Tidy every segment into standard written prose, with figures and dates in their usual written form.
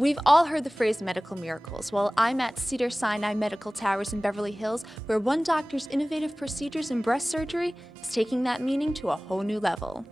We've all heard the phrase medical miracles. Well, I'm at Cedars-Sinai Medical Towers in Beverly Hills, where one doctor's innovative procedures in breast surgery is taking that meaning to a whole new level.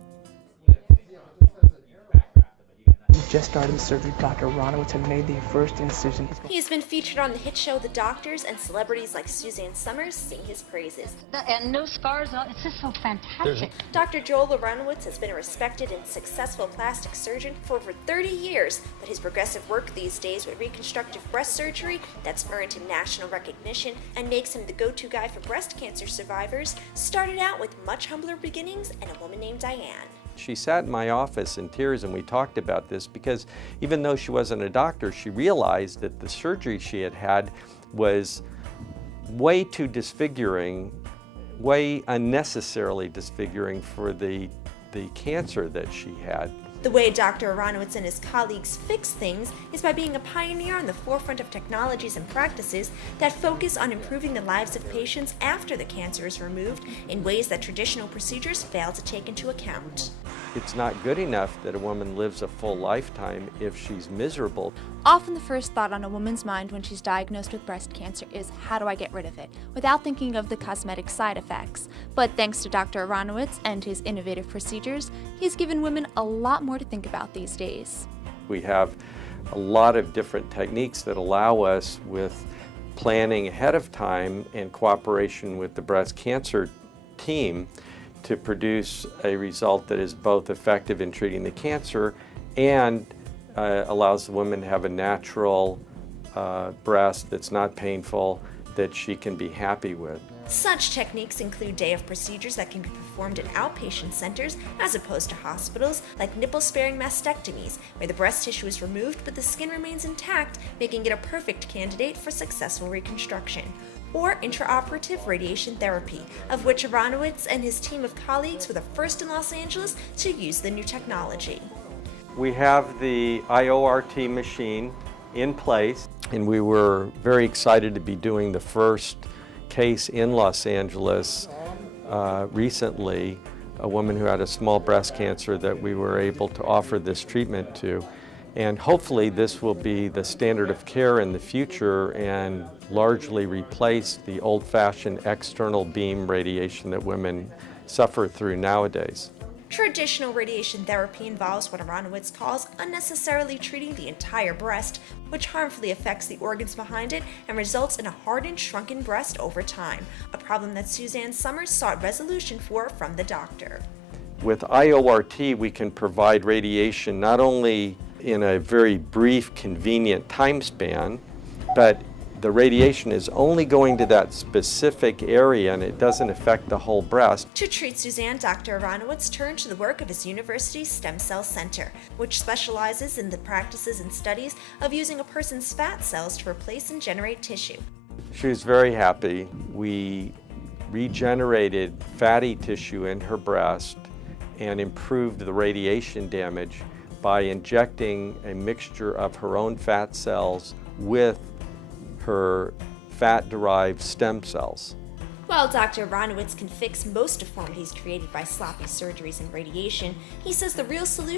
We just started the surgery. Dr. Aronowitz had made the first incision. He has been featured on the hit show The Doctors, and celebrities like Suzanne Somers sing his praises. And no scars, it's just so fantastic. Dr. Joel Aronowitz has been a respected and successful plastic surgeon for over 30 years, but his progressive work these days with reconstructive breast surgery that's earned him national recognition and makes him the go-to guy for breast cancer survivors started out with much humbler beginnings and a woman named Diane. She sat in my office in tears and we talked about this because even though she wasn't a doctor, she realized that the surgery she had had was way too disfiguring, way unnecessarily disfiguring for the cancer that she had. The way Dr. Aronowitz and his colleagues fix things is by being a pioneer on the forefront of technologies and practices that focus on improving the lives of patients after the cancer is removed in ways that traditional procedures fail to take into account. It's not good enough that a woman lives a full lifetime if she's miserable. Often the first thought on a woman's mind when she's diagnosed with breast cancer is, how do I get rid of it, without thinking of the cosmetic side effects. But thanks to Dr. Aronowitz and his innovative procedures, he's given women a lot more to think about these days. We have a lot of different techniques that allow us, with planning ahead of time and cooperation with the breast cancer team, to produce a result that is both effective in treating the cancer and allows the woman to have a natural breast that's not painful, that she can be happy with. Such techniques include day-of procedures that can be performed in outpatient centers as opposed to hospitals, like nipple-sparing mastectomies, where the breast tissue is removed but the skin remains intact, making it a perfect candidate for successful reconstruction. Or intraoperative radiation therapy, of which Aronowitz and his team of colleagues were the first in Los Angeles to use the new technology. We have the IORT machine in place, and we were very excited to be doing the first case in Los Angeles recently, a woman who had a small breast cancer that we were able to offer this treatment to. And hopefully this will be the standard of care in the future and largely replace the old-fashioned external beam radiation that women suffer through nowadays. Traditional radiation therapy involves what Aronowitz calls unnecessarily treating the entire breast, which harmfully affects the organs behind it and results in a hardened, shrunken breast over time, a problem that Suzanne Somers sought resolution for from the doctor. With IORT, we can provide radiation not only in a very brief, convenient time span, but the radiation is only going to that specific area and it doesn't affect the whole breast. To treat Suzanne, Dr. Aronowitz turned to the work of his university's Stem Cell Center, which specializes in the practices and studies of using a person's fat cells to replace and generate tissue. She was very happy. We regenerated fatty tissue in her breast and improved the radiation damage by injecting a mixture of her own fat cells with her fat-derived stem cells. While Dr. Aronowitz can fix most deformities created by sloppy surgeries and radiation, he says the real solution